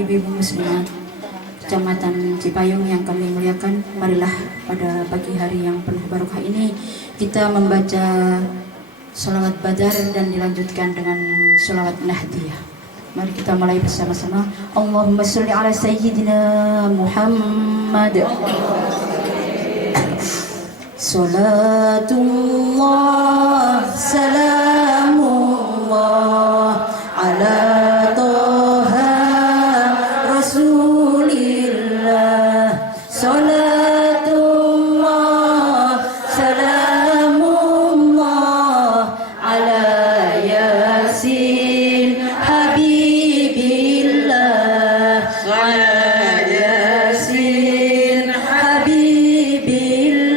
ibu-ibu muslimat Kecamatan Cipayung yang kami muliakan, marilah pada pagi hari yang penuh barokah ini kita membaca sholawat badar dan dilanjutkan dengan sholawat nahdiyah. Mari kita mulai bersama-sama. Allahumma sholli ala sayyidina Muhammad. Salatullah salamullah ala toha rasulillah. Salatullah salamullah ala yasin habibillah. Ala yasin habibillah.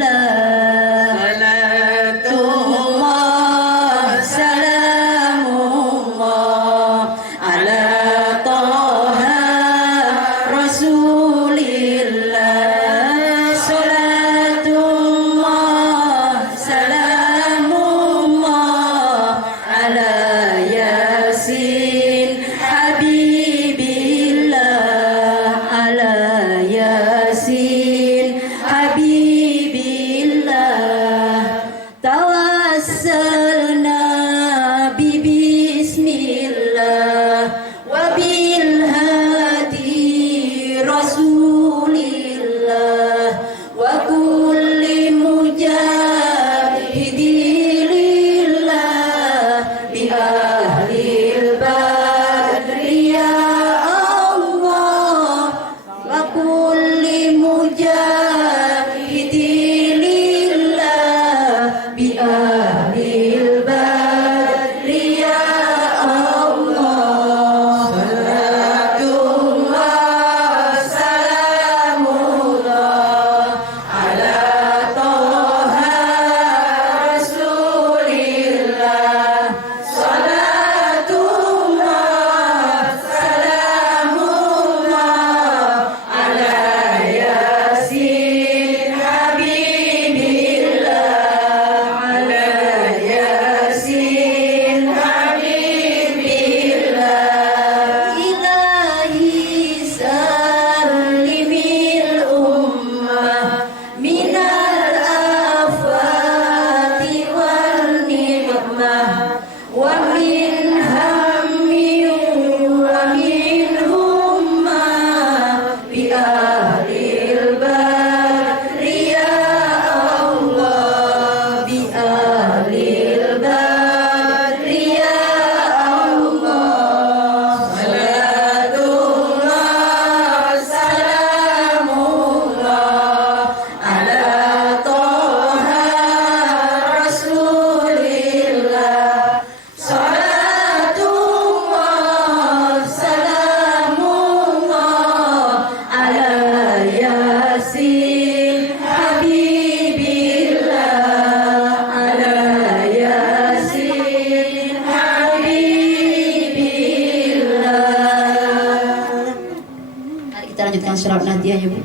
Sholawat nahdiyah ya Bu.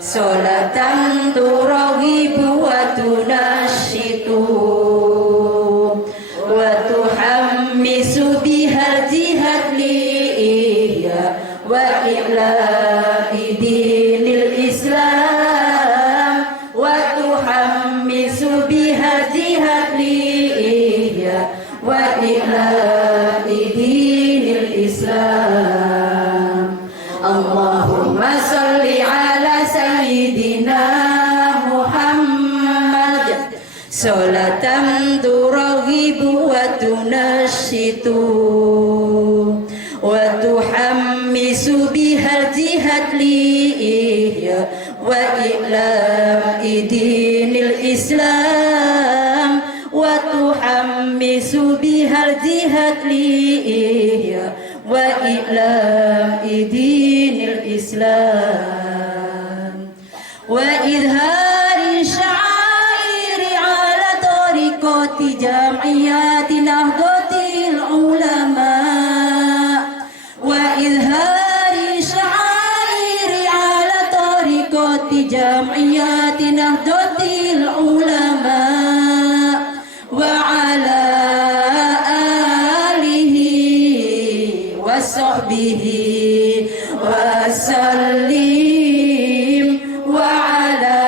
Sholatan turawibu wa tunashitu wa tuhammisu bihal jihad liya wa ilahi dinil islam wa tuhammisu bihal jihad liya wa ilahi dinil islam. Allahumma salli ala sayyidina Muhammad sholatan turaghibu wa tunashitu wa tuhammisu bihal jihad liya wa ilahi dinil islam wa tuhammisu bihal jihad liya wa ilahi dinil islam wa idhari syairi ala tariqati jam'iyati nahdlatil ulama wa idhari syairi ala tariqati jam'iyati nahdlatil ulama wa ala alihi wa sahbihi wa sallim wa ala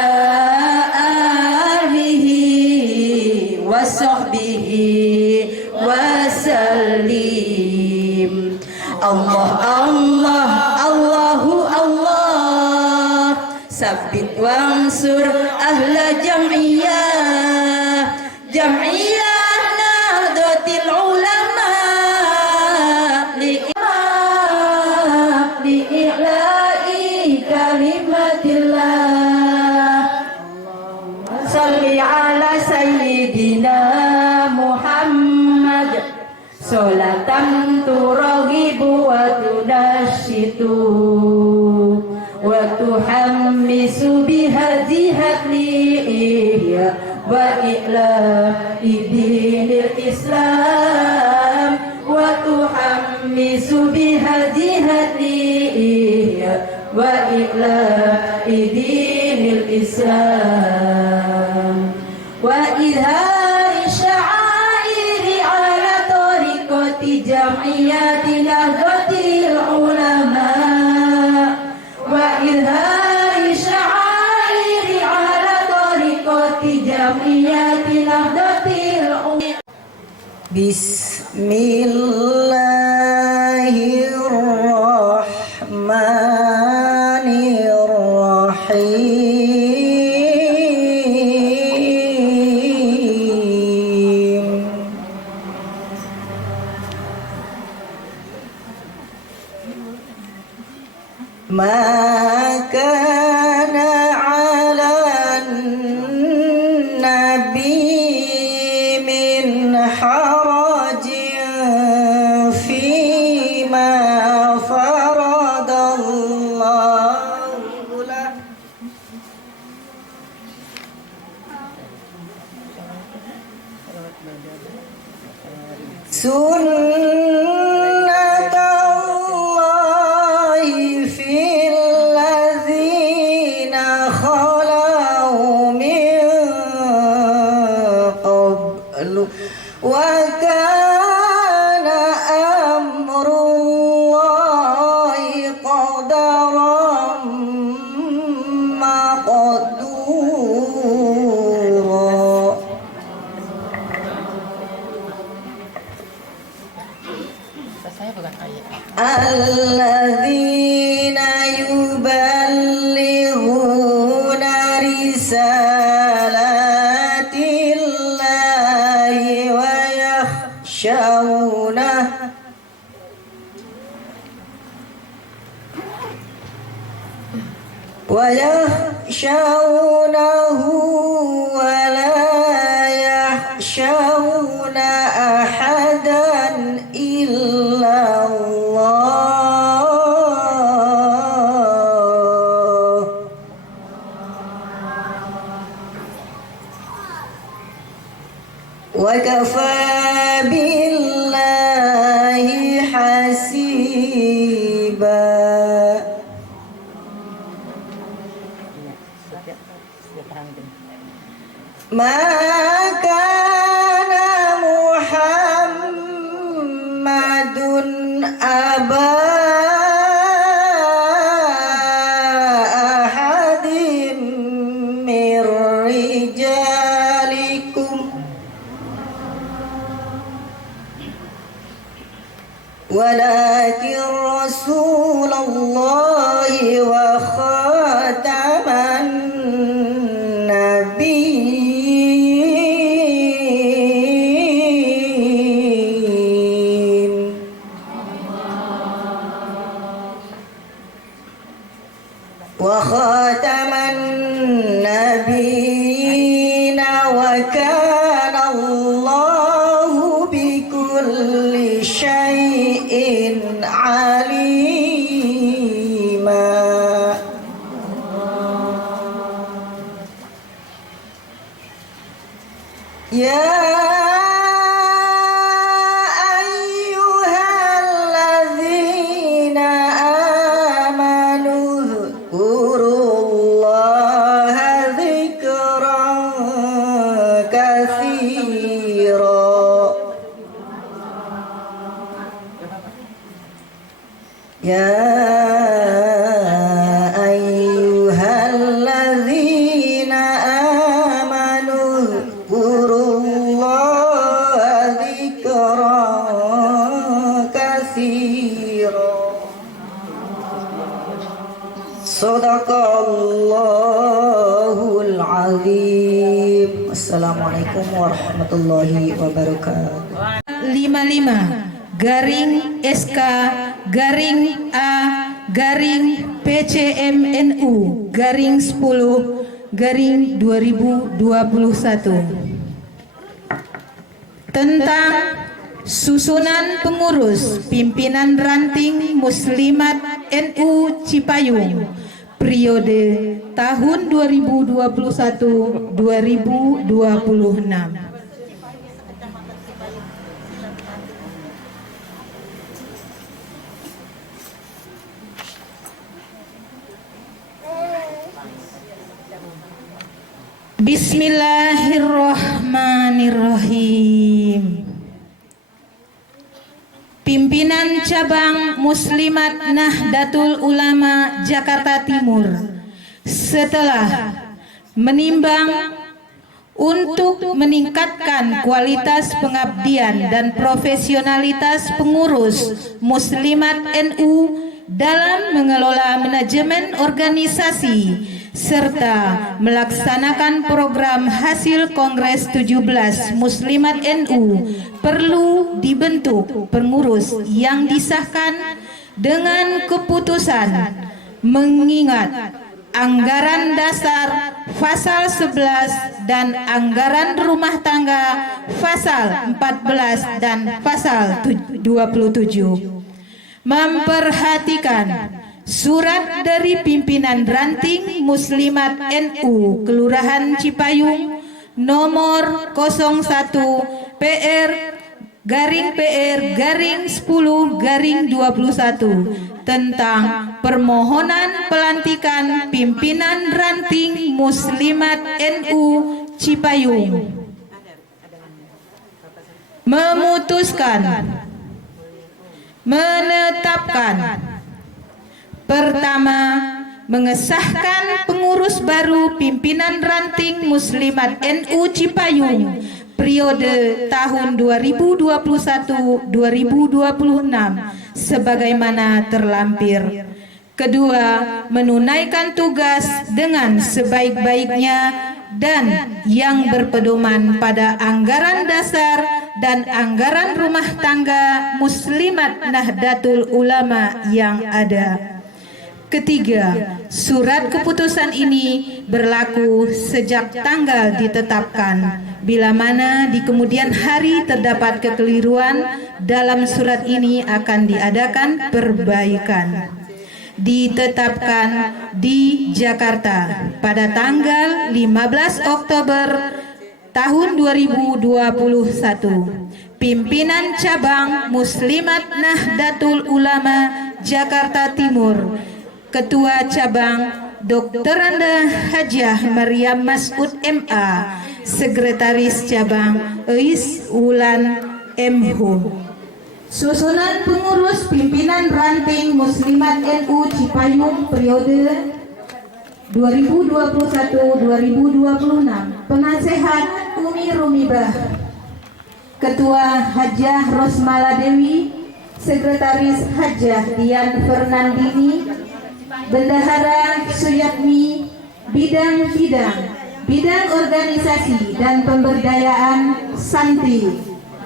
alihi wa sahbihi wa sallim. Allah Allah Allahu Allah, sabbit wansur ahla jam'iyah Nahdlatul Ulama li'ila'i kalimatillah. Salli ala sayyidina Muhammad sholatan turaghibu wa tunashitu wa tuhammisu bihadhihi ihya wa ilahi dinil Islam wa tuhammisu bihadhihi ihya wa ilahi dinil Islam wa idhari sya'airi ala tariqati jam'iyati Nahdlatul Ulama wa idhari sya'airi ala tariqati jam'iyati Nahdlatul Ulama. Bismillahirrahmanirrahim. Ma kana 'alan nabi min harajin fima faradallahu lah. Sunnatullahi fil ladzina khalau min qablu wa kana amrullahi qadaran maqdura. Alladzina yuballighuna risalatillahi wa yakhshawnahu wa la yakhshawna ahadan illa Allah. Wa kafa billahi hasiba. Ma kana Muhammadun aba ahadim mir rijalikum walakin Rasulullahi wa khataman nabiyyin. Wa khataman nabiyyin wa kana Allahu bikulli syai'in alima. Ya ayyuhalladzina amanu dzkurullaha dzikran يا أيها الذين آمنوا اذكروا الله ذكرا كثيرا صدق الله العظيم. Assalamualaikum warahmatullahi wabarakatuh. 55-A-PCMNU-10-2021 tentang susunan pengurus pimpinan ranting Muslimat NU Cipayung periode tahun 2021-2026. Bismillahirrahmanirrahim. Pimpinan Cabang Muslimat Nahdlatul Ulama Jakarta Timur setelah menimbang untuk meningkatkan kualitas pengabdian dan profesionalitas pengurus Muslimat NU dalam mengelola manajemen organisasi serta melaksanakan program hasil Kongres 17 Muslimat NU, perlu dibentuk pengurus yang disahkan dengan keputusan mengingat anggaran dasar pasal 11 dan anggaran rumah tangga pasal 14 dan pasal 27. Memperhatikan surat dari pimpinan ranting Muslimat NU Kelurahan Cipayung nomor 01 PR/10/21 tentang permohonan pelantikan pimpinan ranting Muslimat NU Cipayung. Memutuskan menetapkan: pertama, mengesahkan pengurus baru pimpinan ranting Muslimat NU Cipayung periode tahun 2021-2026 sebagaimana terlampir. Kedua, menunaikan tugas dengan sebaik-baiknya dan yang berpedoman pada anggaran dasar dan anggaran rumah tangga Muslimat Nahdlatul Ulama yang ada. Ketiga, surat keputusan ini berlaku sejak tanggal ditetapkan. Bila mana di kemudian hari terdapat kekeliruan dalam surat ini, akan diadakan perbaikan. Ditetapkan di Jakarta pada tanggal 15 Oktober tahun 2021. Pimpinan Cabang Muslimat Nahdlatul Ulama Jakarta Timur, Ketua Cabang Dr. Anda Hajah Maryam Masud MA, Sekretaris Cabang Eis Wulan MH. Susunan pengurus pimpinan ranting Muslimat NU Cipayung periode 2021-2026. Penasehat Umi Rumibah, Ketua Hajah Rosmala Dewi, Sekretaris Hajah Dian Fernandini, Bendahara Suyatmi, bidang organisasi dan pemberdayaan Santi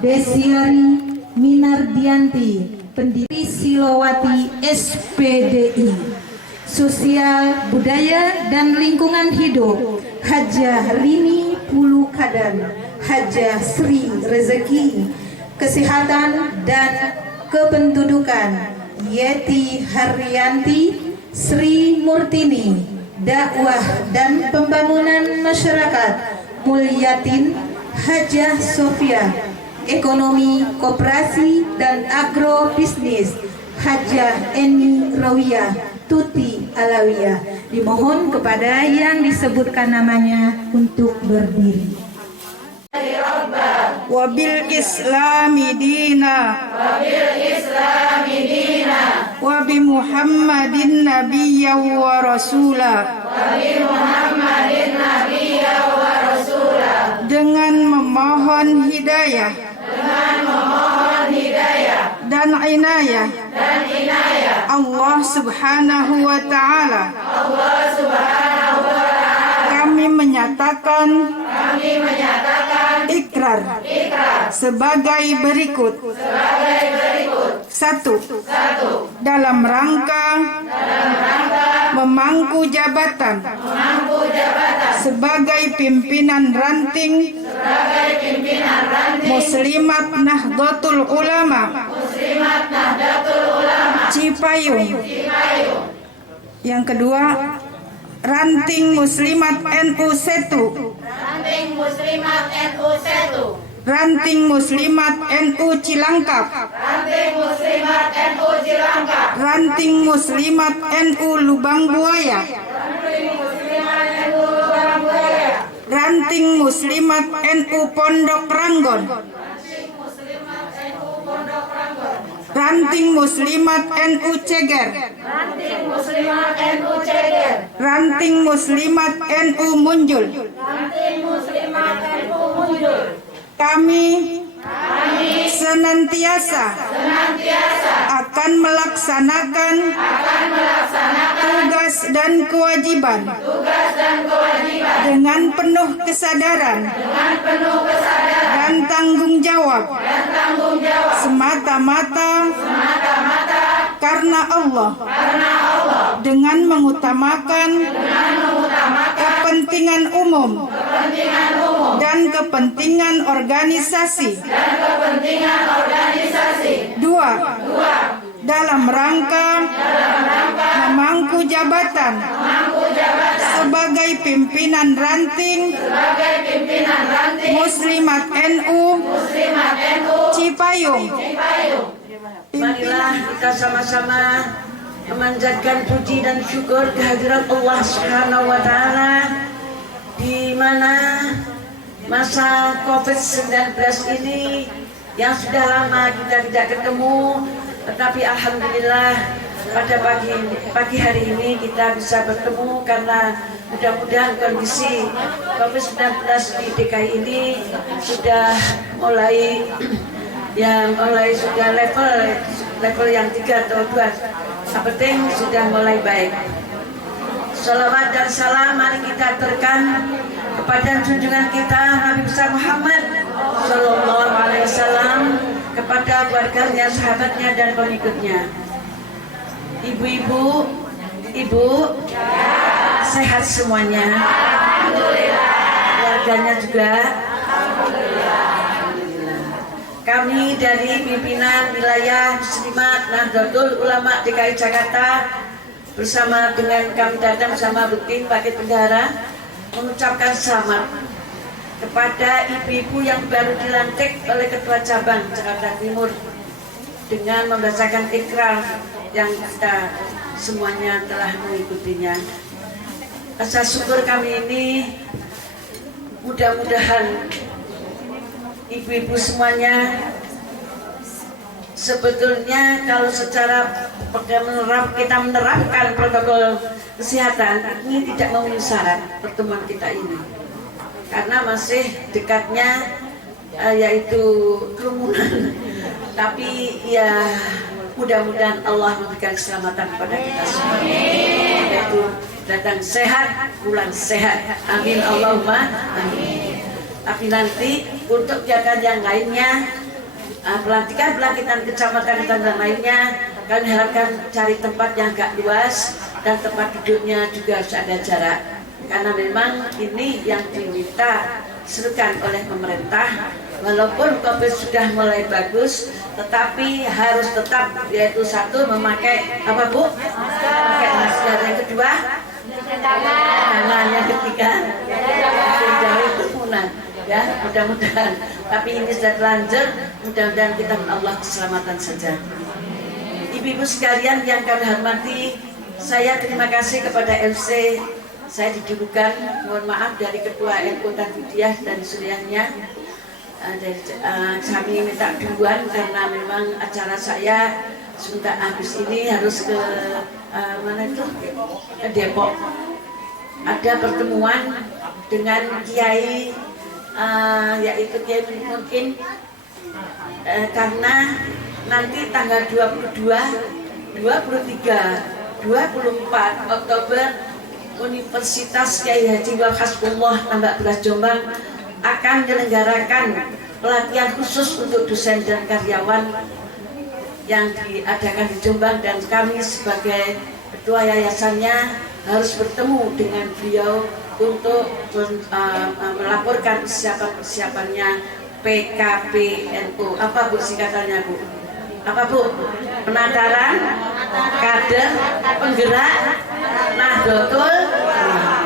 Desiari Minardianti, pendiri Silowati SPDI, Sosial Budaya dan Lingkungan Hidup Hajah Rini Pulukadan, Hajah Sri Rezeki, Kesehatan dan Kependudukan Yeti Haryanti, Sri Murtini, Dakwah dan Pembangunan Masyarakat Mulyatin Hajah Sofia, Ekonomi, Koperasi dan Agrobisnis Hajah Eni Rawiyah Tuti Alawiyah. Dimohon kepada yang disebutkan namanya untuk berdiri. Wabil Islami dina, wabi Muhammadin nabiyyan wa rasula. Dengan memohon hidayah dan inayah Allah Subhanahu wa Ta'ala. Kami menyatakan ikrar sebagai berikut. 1. Dalam rangka memangku jabatan sebagai pimpinan ranting Muslimat Nahdlatul Ulama Cipayung. Yang kedua, ranting Muslimat NU Setu, ranting Muslimat NU Cilangkap, ranting Muslimat NU Lubang Buaya, ranting Muslimat NU Pondok Ranggon, ranting Muslimat NU Ceger, ranting Muslimat NU Munjul. Kami senantiasa akan melaksanakan tugas dan kewajiban dengan penuh kesadaran dan tanggung jawab semata-mata karena Allah, dengan mengutamakan kepentingan umum dan kepentingan organisasi. 2. Dalam rangka memangku jabatan sebagai pimpinan ranting Muslimat NU Cipayung. Marilah kita sama-sama memanjatkan puji dan syukur kehadirat Allah Subhanahu wa Ta'ala, di mana masa COVID-19 ini yang sudah lama kita tidak ketemu, tetapi alhamdulillah pada pagi hari ini kita bisa bertemu, karena mudah-mudahan kondisi COVID-19 di DKI ini sudah mulai sudah level yang 3 atau 2, yang penting sudah mulai baik. Salawat dan salam mari kita aturkan kepada junjungan kita Nabi besar Muhammad Sallallahu Alaihi Wasallam, kepada keluarganya, sahabatnya dan pengikutnya. Ibu sehat semuanya, keluarganya juga. Kami dari pimpinan wilayah Muslimat Nahdlatul Ulama DKI Jakarta bersama dengan kami datang bersama Butin Pakit Bendahara mengucapkan selamat kepada ibu-ibu yang baru dilantik oleh Ketua Cabang Jakarta Timur dengan membacakan ikrar yang kita semuanya telah mengikutinya. Rasa syukur kami ini mudah-mudahan ibu-ibu semuanya, sebetulnya kalau secara kita menerapkan protokol kesehatan ini tidak memenuhi syarat pertemuan kita ini, karena masih dekatnya yaitu kerumunan. Tapi ya mudah-mudahan Allah memberikan keselamatan kepada kita semua, yaitu datang sehat, pulang sehat. Amin Allahumma amin. Tapi nanti untuk kegiatan yang lainnya, pelantikan kecamatan dan lainnya, kami harapkan cari tempat yang agak luas dan tempat duduknya juga harus ada jarak, karena memang ini yang diminta serukan oleh pemerintah. Walaupun COVID sudah mulai bagus, tetapi harus tetap, yaitu 1 memakai apa Bu? Pakai masker. Yang kedua, tangan. Yang ketiga, hindari kerumunan. Ya, mudah-mudahan. Tapi ini sudah terlanjur, mudah-mudahan kita Allah keselamatan saja. Ibu-ibu sekalian yang kami hormati, saya terima kasih kepada MC. Saya didulukan, mohon maaf, dari Ketua NU Tanfidiah dan Suriahnya. Kami minta duluan karena memang acara saya sebentar habis ini harus ke mana itu, ke Depok. Ada pertemuan dengan Kiai, yaitu Kiai mungkin karena nanti tanggal 22, 23, 24 Oktober Universitas Kiai Haji Wahab Tambak Beras Jombang akan menyelenggarakan pelatihan khusus untuk dosen dan karyawan yang diadakan di Jombang, dan kami sebagai ketua yayasannya harus bertemu dengan beliau untuk melaporkan persiapannya PKPNU. Apa Bu singkatannya Bu? Apa Bu? Penataran kader penggerak Nahdlatul Ulama.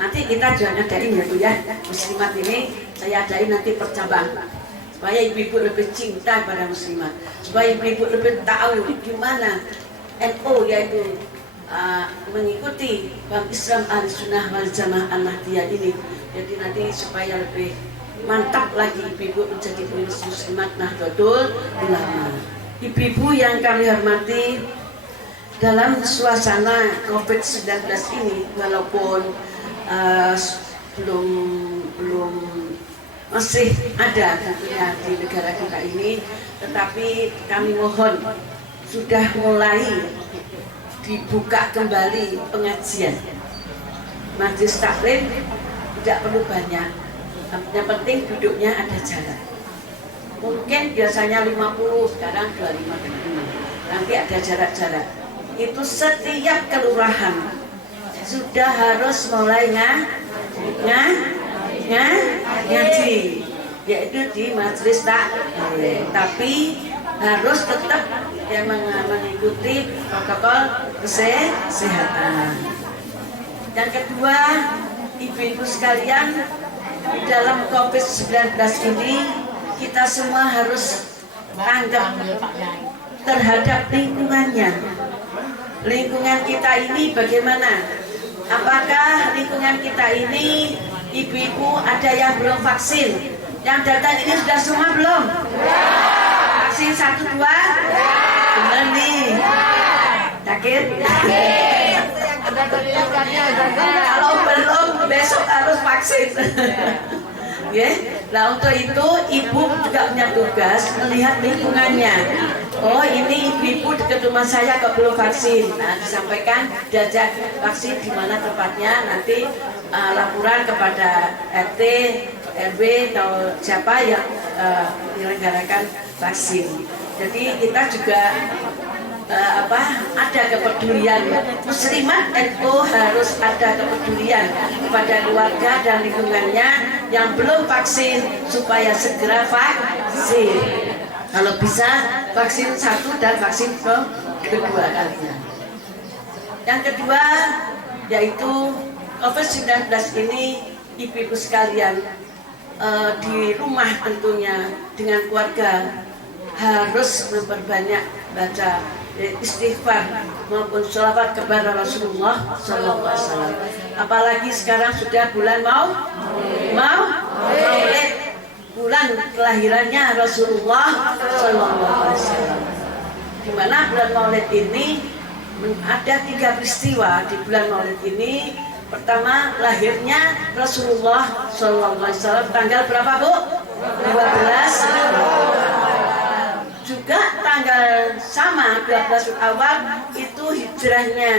Nanti kita jangan adain ya Bu ya, muslimat ini saya adain nanti percabang supaya ibu-ibu lebih cinta pada muslimat, supaya ibu-ibu lebih tahu gimana NU yaitu mengikuti Bank Islam Ahlussunnah wal Jamaah An-Nahdliyah ini. Jadi nanti supaya lebih mantap lagi ibu-ibu menjadi pengurus muslimat Nahdlatul Ulama. Ibu-ibu yang kami hormati, dalam suasana COVID-19 ini, walaupun belum masih ada tentunya di negara kita ini, tetapi kami mohon sudah mulai dibuka kembali pengajian. Majelis taklim tidak perlu banyak, yang penting duduknya ada jarak. Mungkin biasanya 50, sekarang 25, nanti ada jarak-jarak. Itu setiap kelurahan sudah harus mulai ngaji, yaitu di majelis taklim, tapi harus tetap mengikuti protokol kesehatan. Dan kedua, ibu-ibu sekalian, dalam COVID-19 ini kita semua harus tanggap terhadap lingkungannya. Lingkungan kita ini bagaimana? Apakah lingkungan kita ini, ibu-ibu ada yang belum vaksin? Yang datang ini sudah semua belum? Vaksin 1, 2? Benar nih? Yakin? Kalau belum, besok harus vaksin. Nah untuk itu ibu juga punya tugas melihat lingkungannya. Oh ini ibu-ibu dekat rumah saya kok belum vaksin. Nah disampaikan diajak vaksin di mana tempatnya, nanti laporan kepada RT, RW atau siapa yang menyelenggarakan vaksin. Jadi kita juga ada kepedulian. Muslimat NU harus ada kepedulian kepada keluarga dan lingkungannya yang belum vaksin supaya segera vaksin. Kalau bisa vaksin 1 dan vaksin kedua kalinya. Yang kedua yaitu COVID-19 ini, ibu-ibu sekalian, di rumah tentunya dengan keluarga harus memperbanyak baca istighfar maupun sholawat kepada Rasulullah SAW. Apalagi sekarang sudah bulan Maulid, bulan kelahirannya Rasulullah SAW. Di mana bulan Maulid ini ada 3 peristiwa di bulan Maulid ini. Pertama, lahirnya Rasulullah SAW tanggal berapa Bu? 12. Juga tanggal sama 12 awal itu hijrahnya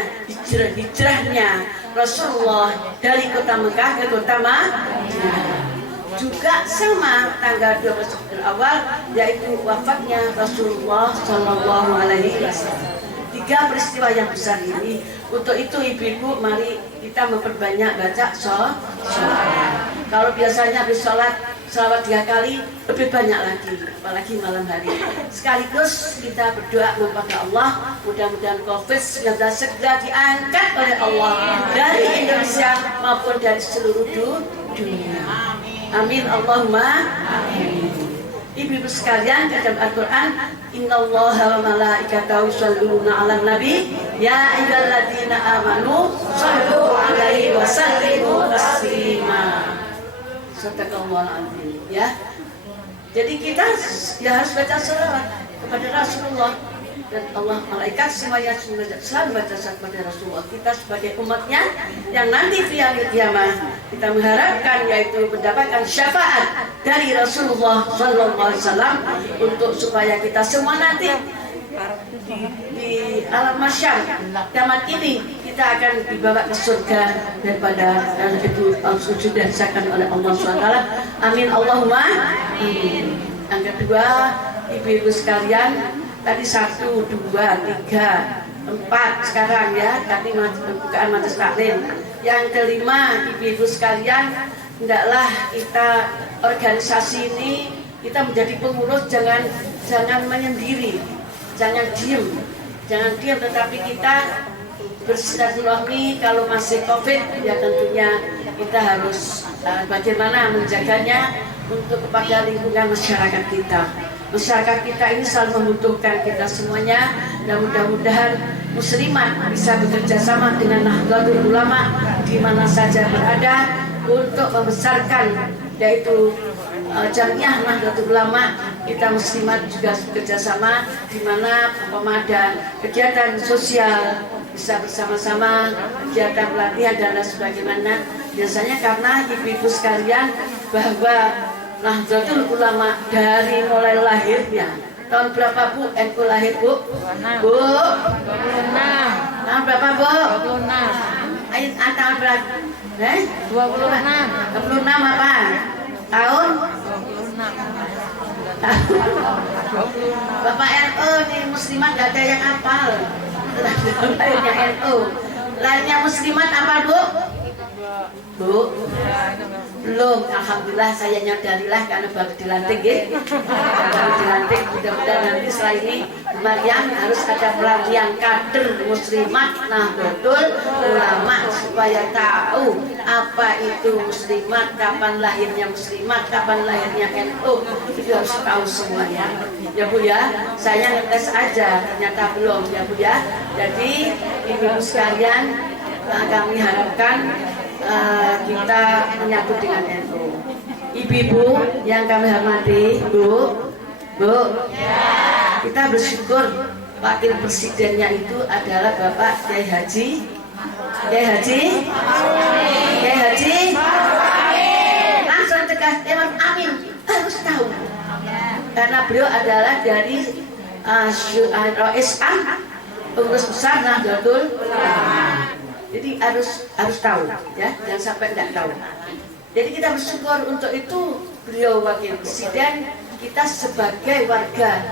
Rasulullah dari kota Mekah ke kota Madinah. Juga sama tanggal 12 awal yaitu wafatnya Rasulullah Shallallahu Alaihi Wasallam. 3 peristiwa yang besar ini. Untuk itu ibu-ibu, mari kita memperbanyak baca sholawat. Kalau biasanya habis sholat selawat 3 kali, lebih banyak lagi, apalagi malam hari. Sekaligus kita berdoa kepada Allah, mudah-mudahan COVID-19 segera diangkat oleh Allah dari Indonesia maupun dari seluruh dunia. Amin Allahumma amin. Ibu-ibu sekalian, dalam Al-Quran, Innallaha wa malaikatahu yusholluna 'alan nabi ya ayyuhalladzina amanu shollu 'alaihi wa sallimu taslima. Sadaqallahul ya. Jadi kita ya harus baca sholawat kepada Rasulullah. dan Allah malaikat semuanya selalu baca salawat pada Rasulullah. Kita sebagai umatnya yang nanti di hari kiamat kita mengharapkan yaitu mendapatkan syafaat dari Rasulullah Sallallahu Alaihi Wasallam untuk supaya kita semua nanti di alam masyar kiamat ini kita akan dibawa ke surga daripada itu sudah disahkan oleh Allah SWT. Amin Allahumma amin. Yang kedua, ibu-ibu sekalian, tadi 1, 2, 3, 4 sekarang ya, tadi pembukaan majelis taklim. Yang kelima, ibu-ibu sekalian, hendaklah kita organisasi ini kita menjadi pengurus, jangan menyendiri, jangan diam, tetapi kita bersilaturahmi. Kalau masih COVID ya tentunya kita harus bagaimana menjaganya untuk kepada lingkungan masyarakat kita. Masyarakat kita ini selalu membutuhkan kita semuanya, dan mudah-mudahan muslimat bisa bekerja sama dengan Nahdlatul Ulama di mana saja berada untuk membesarkan yaitu Jamiah Nahdlatul Ulama. Kita muslimat juga bekerja sama di mana ada kegiatan sosial bisa bersama-sama, kegiatan pelatihan dan lain sebagainya. Biasanya karena ibu-ibu sekalian bahwa Nahdlatul Ulama dari mulai lahirnya tahun berapa Bu? NU lahir Bu? 26. Bu? 26. Tahun berapa Bu? 26. Tahun berapa? 26. 26 apa? Tahun? 26. Bapak NU nih muslimat gak ada yang hafal. Lahirnya NU. Lahirnya muslimat apa Bu? Bu? Belum, alhamdulillah saya nyadarilah karena baru dilantik ya. Baru dilantik, mudah-mudahan nanti setelah ini Maryam harus ada pelatihan kader muslimat Nahdlatul Ulama supaya tahu apa itu muslimat, kapan lahirnya muslimat, kapan lahirnya NU, itu harus tahu semuanya. Ya Bu ya, saya ngetes aja, ternyata belum ya Bu ya. Jadi ibu-ibu sekalian, kami harapkan kita menyatu dengan NU. Ibu-ibu yang kami hormati, Bu, kita bersyukur wakil presidennya itu adalah Bapak Kiai Haji, langsung tegas, amin, harus tahu, karena beliau adalah dari ROSA, pengurus besar Nahdlatul Ulama. Jadi harus tahu ya, jangan sampai tidak tahu. Jadi kita bersyukur untuk itu beliau wakil presiden, kita sebagai warga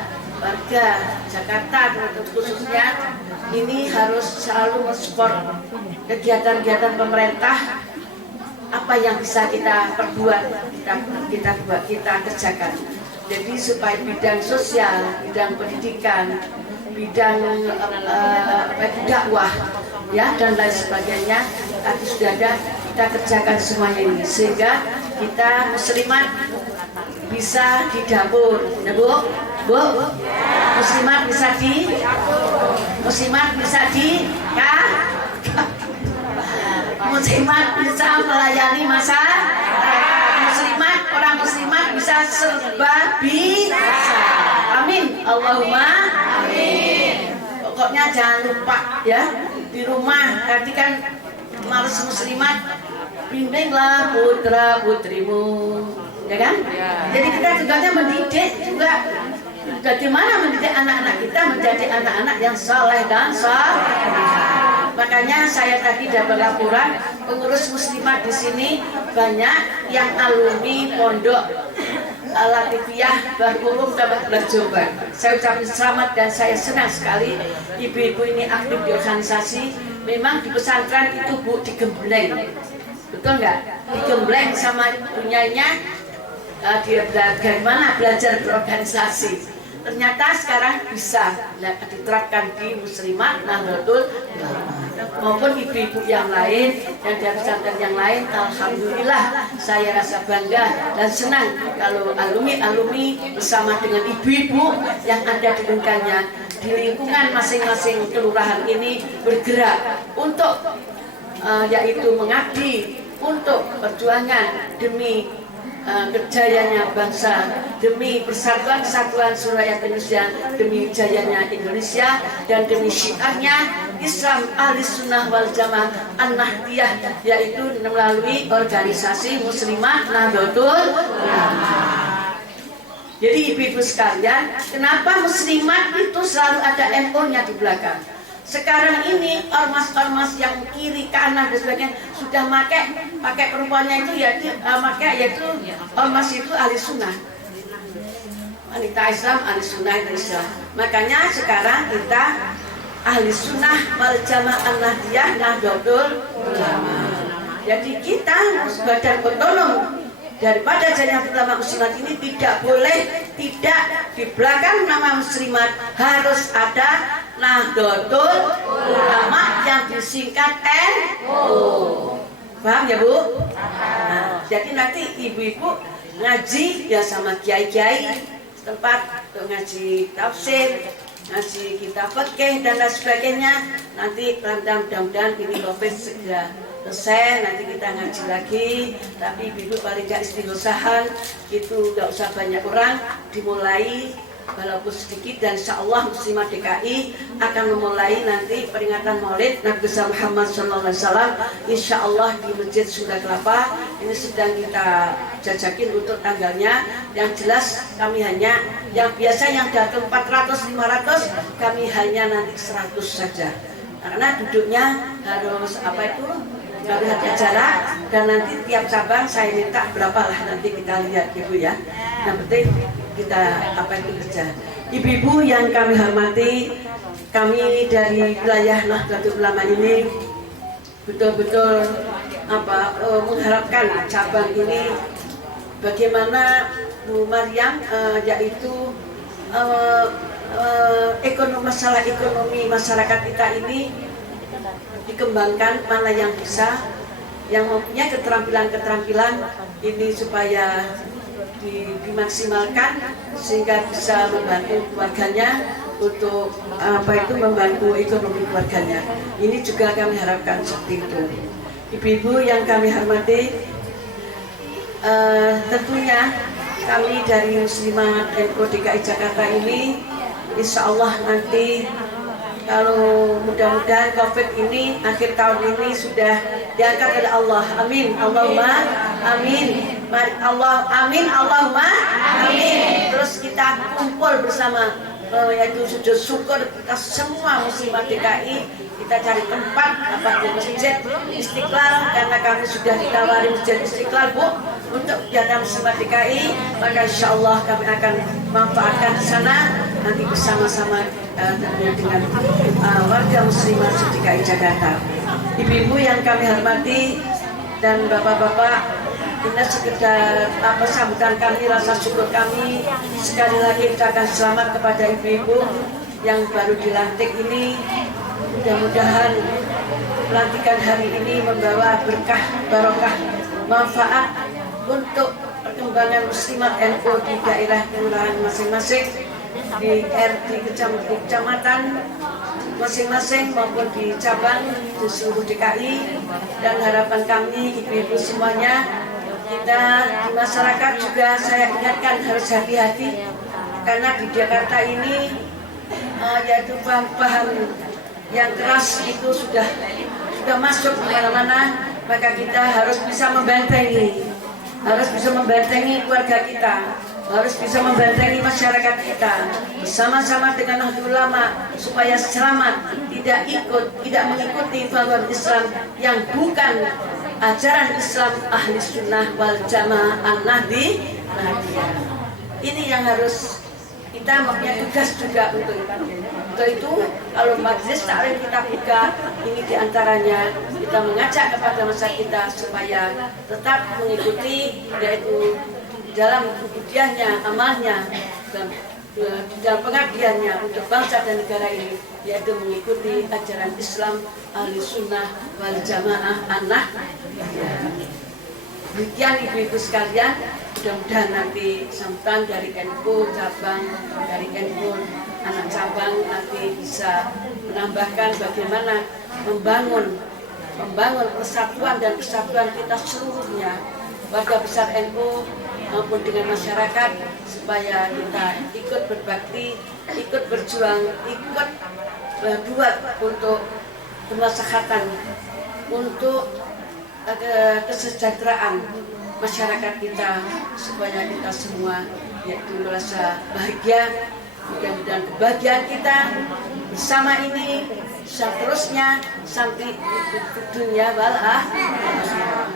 Jakarta khususnya ini harus selalu mensupport kegiatan-kegiatan pemerintah. Apa yang bisa kita perbuat, kita kerjakan. Jadi supaya bidang sosial, bidang pendidikan, bidang dakwah ya dan lain sebagainya tadi sudah ada, kita kerjakan semuanya ini sehingga kita muslimat bisa di dapur ya Bu? Muslimat bisa di muslimat bisa melayani masyarakat, orang muslimat bisa serba bisa. Amin Allahumma amin. Pokoknya jangan lupa ya, di rumah tadi kan males muslimat, bimbinglah putra putrimu ya kan. Jadi kita tugasnya mendidik juga, bagaimana mendidik anak-anak kita menjadi anak-anak yang saleh dan salihah. Makanya saya tadi dapat laporan pengurus muslimat di sini banyak yang alumni pondok Latifiyah Baru Tambah Jombang. Saya ucapkan selamat dan saya senang sekali ibu-ibu ini aktif di organisasi. Memang di pesantren itu Bu digembleng, betul nggak? Digembleng sama punyanya, dia bagaimana belajar berorganisasi. Ternyata sekarang bisa diterapkan di muslimat Nahdlatul Ulama maupun ibu-ibu yang lain dan dari pesantren yang lain. Alhamdulillah saya rasa bangga dan senang kalau alumni bersama dengan ibu-ibu yang ada di lingkungan masing-masing kelurahan ini bergerak untuk yaitu mengabdi untuk perjuangan demi kejayanya bangsa, demi persatuan kesatuan seluruh rakyat Indonesia, demi jayanya Indonesia, dan demi syiarnya Islam Ahli Sunnah wal Jamaah An-Nahdliyah, yaitu melalui organisasi Muslimah Nahdlatul Ulama. Jadi ibu-ibu sekalian, kenapa muslimat itu selalu ada NU-nya di belakang? Sekarang ini ormas-ormas yang kiri kanan dan sebagainya sudah pakai perempuannya itu ya yaitu ormas itu ahli sunnah, wanita Islam ahli sunnah Indonesia. Makanya sekarang kita ahli sunnah wal jamaah An-Nahdliyah Nahdlatul Ulama. Jadi kita badan otonom daripada jaringan ulama muslimat ini tidak boleh tidak di belakang nama muslimat harus ada Nahdlatul Ulama yang disingkat NU. Paham ya Bu? Nah, jadi nanti ibu-ibu ngaji ya sama kiai-kiai tempat ngaji tafsir, ngaji kitab fikih dan lain sebagainya. Nanti mudah-mudahan ini COVID segera selesai, nanti kita ngaji lagi. Tapi ibu-ibu paling gak istighosahan itu gak usah banyak orang, dimulai walaupun sedikit, dan insya Allah Muslimah DKI akan memulai nanti peringatan Maulid Nabi Muhammad SAW insya Allah di Masjid Sunda Kelapa. Ini sedang kita jajakin untuk tanggalnya. Yang jelas kami hanya yang biasa yang datang 400-500, kami hanya nanti 100 saja, karena duduknya harus harus ada jarak, dan nanti tiap cabang saya minta berapalah nanti kita lihat ibu ya. Yang penting kita itu kerja. Ibu-ibu yang kami hormati, kami dari wilayah Nahdlatul Ulama ini betul-betul mengharapkan cabang ini bagaimana Bu Maryam yaitu masalah ekonomi masyarakat kita ini dikembangkan, mana yang bisa, yang mempunyai keterampilan ini supaya dimaksimalkan sehingga bisa membantu keluarganya untuk membantu ekonomi keluarganya. Ini juga kami harapkan seperti itu. Ibu-ibu yang kami hormati, tentunya kami dari Muslimah NU DKI Jakarta ini insya Allah nanti kalau mudah-mudahan COVID ini akhir tahun ini sudah diangkat oleh Allah. Amin. Allahumma amin. Allah amin. Allahumma amin. Terus kita kumpul bersama, yaitu sujud syukur kita semua Muslimah DKI. Kita cari tempat di Masjid Istiqlal, karena kami sudah ditawari Masjid Istiqlal Bu untuk kegiatan Muslimah DKI. Maka insya Allah kami akan manfaatkan di sana nanti bersama-sama dengan warga Muslimah DKI Jakarta. Ibu-ibu yang kami hormati dan bapak-bapak, ini sekedar sambutan kami, rasa syukur kami. Sekali lagi kita akan selamat kepada ibu-ibu yang baru dilantik ini. Mudah-mudahan pelantikan hari ini membawa berkah, barokah, manfaat untuk perkembangan muslimat NU di daerah kelurahan masing-masing, di kecamatan masing-masing maupun di cabang di seluruh DKI. Dan harapan kami ibu-ibu semuanya, kita di masyarakat juga saya ingatkan harus hati-hati, karena di Jakarta ini yaitu paham yang keras itu sudah masuk kemana-mana. Maka kita harus bisa membentengi, keluarga kita, harus bisa membentengi masyarakat kita bersama-sama dengan Nahdlatul Ulama supaya selamat, tidak mengikuti value Islam yang bukan ajaran Islam Ahli Sunnah wal Jamaah An-Nahdliyah. Ini yang harus kita mempunyai tugas juga untuk itu. Kalau majelis taklim kita buka, ini diantaranya kita mengajak kepada masa kita supaya tetap mengikuti, yaitu dalam kebudiannya, amalnya, dan dalam pengabdiannya untuk bangsa dan negara ini, yaitu mengikuti ajaran Islam Ahli Sunnah wal Jamaah An-Nahdliyah. Demikian ibu-ibu sekalian, mudah-mudahan nanti sambutan dari NU cabang, dari NU anak cabang nanti bisa menambahkan bagaimana membangun persatuan dan kesatuan kita seluruhnya, warga besar NU maupun dengan masyarakat supaya kita ikut berbakti, ikut berjuang, ikut berbuat untuk kemaslahatan, untuk kesejahteraan masyarakat kita supaya kita semua yaitu merasa bahagia. Mudah-mudahan kebahagiaan kita bersama ini seterusnya sampai dunia wal akhirah.